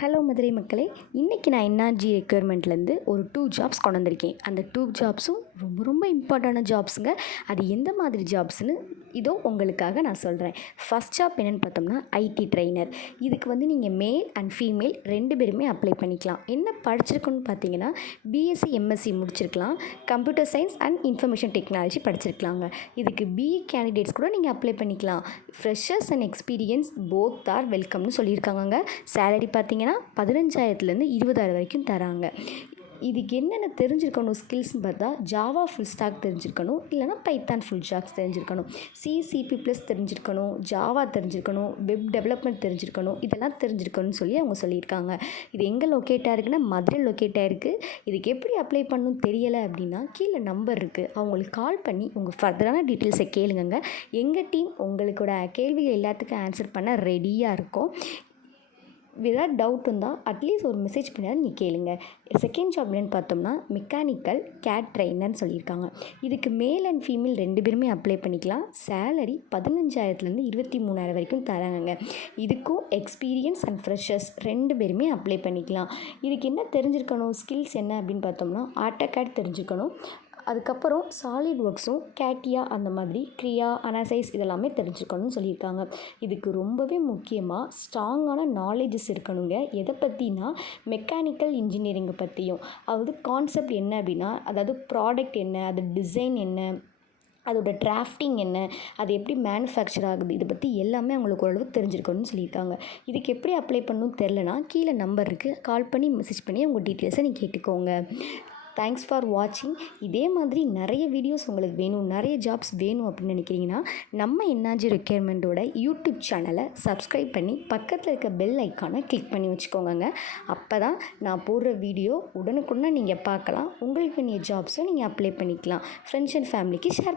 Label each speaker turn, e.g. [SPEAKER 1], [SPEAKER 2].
[SPEAKER 1] Hello Madurai மக்களே. இன்றைக்கி நான் என்ஆர்ஜி ரெக்யர்மெண்ட்லேருந்து ஒரு டூ ஜாப்ஸ் கொண்டு வந்திருக்கேன். அந்த டூ ஜாப்ஸும் ரொம்ப ரொம்ப இம்பார்ட்டண்டான ஜாப்ஸுங்க அது எந்த மாதிரி ஜாப்ஸ்னு இதோ உங்களுக்காக நான் சொல்கிறேன் ஃபஸ்ட் ஜாப் என்னென்னு பார்த்தோம்னா ஐடி ட்ரைனர் இதுக்கு வந்து நீங்கள் மேல் அண்ட் ஃபீமேல் ரெண்டு பேருமே அப்ளை பண்ணிக்கலாம். என்ன படிச்சிருக்குன்னு பார்த்தீங்கன்னா BSc MSc முடிச்சிருக்கலாம். Computer science and information technology படிச்சிருக்கலாங்க. இதுக்கு பிஇ கேண்டிடேட்ஸ் கூட நீங்கள் அப்ளை பண்ணிக்கலாம். Freshers and experience both are வெல்கம்னு சொல்லியிருக்காங்கங்க. சேலரி பார்த்தீங்கன்னா பதினஞ்சாயிரத்துலேருந்து இருபதாயிரம் வரைக்கும் தராங்க. இதுக்கு என்னென்ன தெரிஞ்சிருக்கணும் ஸ்கில்ஸ்னு பார்த்தா ஜாவா ஃபுல் ஸ்டாக் தெரிஞ்சிருக்கணும் இல்லைனா பைத்தான் ஃபுல் ஸ்டாக்ஸ் தெரிஞ்சிருக்கணும். சிசிபி ப்ளஸ் தெரிஞ்சிருக்கணும் ஜாவா தெரிஞ்சிருக்கணும் வெப் டெவலப்மெண்ட் தெரிஞ்சிருக்கணும் இதெல்லாம் தெரிஞ்சிருக்கணும்னு சொல்லி அவங்க சொல்லியிருக்காங்க. இது எங்கே லொக்கேட் ஆயிருக்குன்னா மதுரை லொக்கேட் ஆயிருக்கு. இதுக்கு எப்படி அப்ளை பண்ணணும் தெரியலை அப்படின்னா கீழே நம்பர் இருக்குது அவங்களுக்கு கால் பண்ணி உங்கள் ஃபர்தரான டீட்டெயில்ஸை கேளுங்க எங்கள் டீம் உங்களுக்கோட கேள்விகள் எல்லாத்துக்கும் ஆன்சர் பண்ண ரெடியாக இருக்கும். ஏதாவது டவுட் இருந்தால் அட்லீஸ்ட் ஒரு மெசேஜ் பண்ணியாவது நீ கேளுங்க. செகண்ட் ஜாப் என்னென்னு பார்த்தோம்னா மெக்கானிக்கல் கேட் ட்ரைனர்னு சொல்லியிருக்காங்க. இதுக்கு மேல் அண்ட் ஃபீமேல் ரெண்டு பேருமே அப்ளை பண்ணிக்கலாம். சேலரி பதினஞ்சாயிரத்துலேருந்து இருபத்தி மூணாயிரம் வரைக்கும் தராங்க இதுக்கும் எக்ஸ்பீரியன்ஸ் அண்ட் ஃப்ரெஷர்ஸ் ரெண்டு பேருமே அப்ளை பண்ணிக்கலாம். இதுக்கு என்ன தெரிஞ்சிருக்கணும்? ஸ்கில்ஸ் என்ன அப்படின்னு பார்த்தோம்னா ஆட்டோ கேட் தெரிஞ்சுக்கணும் அதுக்கப்புறம் சாலிட் ஒர்க்ஸும் கேட்டியா அந்த மாதிரி க்ரியா அனாசைஸ் இதெல்லாமே தெரிஞ்சுக்கணும்னு சொல்லியிருக்காங்க. இதுக்கு ரொம்பவே முக்கியமாக ஸ்ட்ராங்கான நாலேஜஸ் இருக்கணுங்க. எதை பற்றினா மெக்கானிக்கல் இன்ஜினியரிங்கை பற்றியும் அதாவது கான்செப்ட் என்ன அப்படின்னா அதாவது ப்ராடக்ட் என்ன அது டிசைன் என்ன அதோட டிராஃப்டிங் என்ன அது எப்படி மேனுஃபேக்சர் ஆகுது இதை பற்றி எல்லாமே அவங்களுக்கு ஓரளவு தெரிஞ்சிருக்கணும்னு சொல்லியிருக்காங்க. இதுக்கு எப்படி அப்ளை பண்ணணும்னு தெரிலனா கீழே நம்பர் இருக்குது கால் பண்ணி மெசேஜ் பண்ணி உங்கள் டீட்டெயில்ஸை நீங்கள் கேட்டுக்கோங்க. தேங்க்ஸ் ஃபார் வாட்சிங் இதே மாதிரி நிறைய வீடியோஸ் உங்களுக்கு வேணும் நிறைய ஜாப்ஸ் வேணும் அப்படின்னு நினைக்கிறீங்கன்னா நம்ம என்னாஜி ரெக்யர்மெண்ட்டோட யூடியூப் சேனலை சப்ஸ்கிரைப் பண்ணி பக்கத்தில் இருக்க பெல் ஐக்கானை கிளிக் பண்ணி வச்சுக்கோங்க அப்போ தான் நான் போடுற வீடியோ உடனுக்குடனே நீங்கள் பார்க்கலாம். உங்களுக்கு வேண்டிய ஜாப்ஸும் நீங்கள் அப்ளை பண்ணிக்கலாம். ஃப்ரெண்ட்ஸ் அண்ட் ஃபேமிலிக்கு ஷேர்